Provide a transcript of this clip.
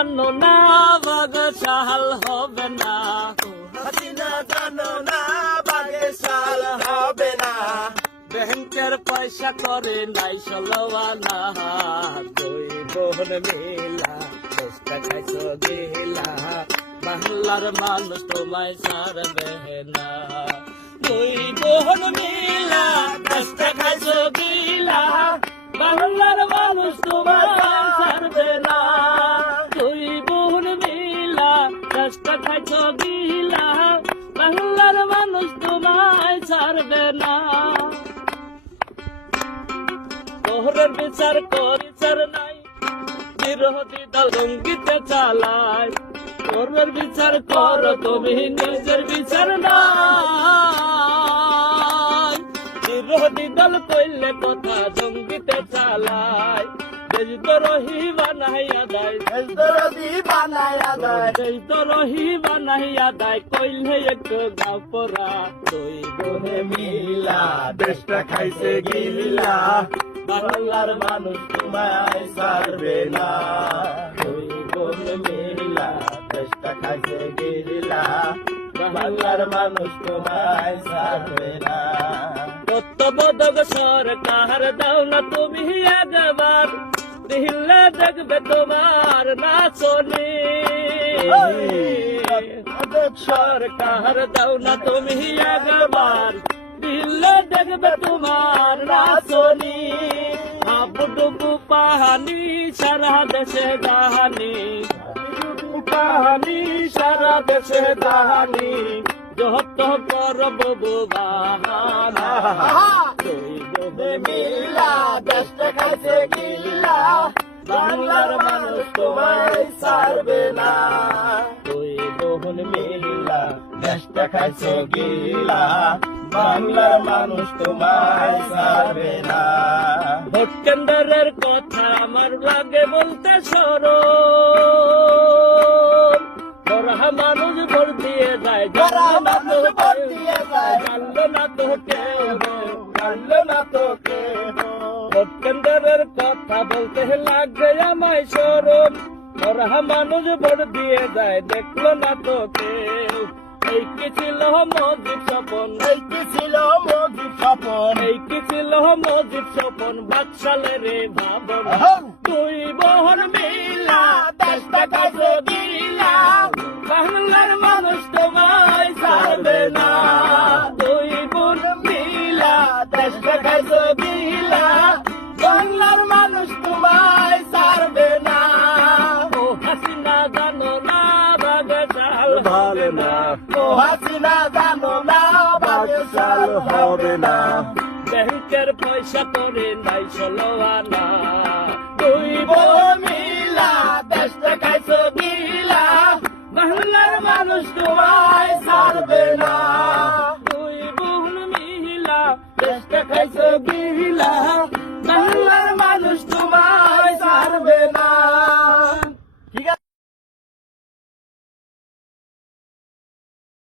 জানো না বাগশাল হবে না, হাসিনা জানো না বাগশাল হবে না, ব্যাংকের পয়সা করে নাই ষোলোয়ানা, দুই বোন মিলা 10 টাকায় গিলা, বাংলার মানুষ তোমায় ছাড়বে না। দুই বোন মিলা 10 টাকায় গিলা, বাংলার মানুষ তোমায় ছাড়বে না। দুই বোন মিলা 10 টাকায় গিলা, বাংলার মানুষ তোমায় ছাড়বে না। তোহরের বিচার করিচার নাই, বিরোধী দল জঙ্গিতে চালায়। তোরের বিচার কর তুমি, নিজের বিচার নাই। বিরোধী দল কইলে কথা জঙ্গিতে চালায়। দেশ দ্রোহী বানাইয়া দেয়, দেশ দরদি বানায়া দেয়, দেশ দ্রোহী বানাইয়া দেয়, কইলে একটু গাপরা। দুই বোনে মিলা দেশটা খাইছে গিলা, বাংলার মানুষ তোমায় ছাড়বে না। দুই বোন মিলা দেশটা খাইছে গিলা, বাংলার মানুষ তোমায় ছাড়বে না। তত্ত্বাবধায়ক সরকার দাও না তুমি একবার, দিলে দেখবে তোমার নাচনি। সরকার দাও না তুমি একবার, দিলে দেখবে তোমার নাচনি। হাবুডুবু পাহানি সারা দেশে কাহানি, কাহানি সারা দেশে কাহানি, যত করব বাহানা। দুই বোনে মিলা দেশটা খাইছে গিলা, বাংলার মানুষ তোমায় ছাড়বে না। দুই বোন মিলা দেশটা খাইছে গিলা, বাংলার মানুষ তোমায় ছাড়বে না। ভোট কেন্দ্রের কথা আমার লাগে বলতে সরম, তোরা মানুষ ভোট দিয়ে যায়, যারা মানুষ ভোট দিয়ে যায়, জানলো না তো কেউ। জানলো না তো কেউ। ভোট কেন্দ্রের কথা বলতে লাগে আমায় সরম, তোরা মানুষ ভোট দিয়ে যায়, দেখলো না তো কেউ। এই কি ছিল মজিদ স্বপন, এই কি ছিল মোদির স্বপন, এই কি ছিল মজিদ স্বপন, বাদশালে রে ভাবন। দুই বোন মিলা দেশটা খাইছে গিলা, বাংলার মানুষ তোমায় ছাড়বে না। দুই বোন মিলা দেশটা খাইছে গিলা, বাংলার মানুষ তোমায় ছাড়বে না। ও হাসিনা জানো না বাগশাল হবে না, ও হাসিনা জানো না বাগশাল হবে না, ব্যাংকের পয়সা করে নাই ষোলোয়ানা। দুই বোন মিলা দেশটা খাইছে গিলা, বাংলার মানুষ তোমায় ছাড়বে না। দুই বোন মিলা দেশটা খাইছে গিলা,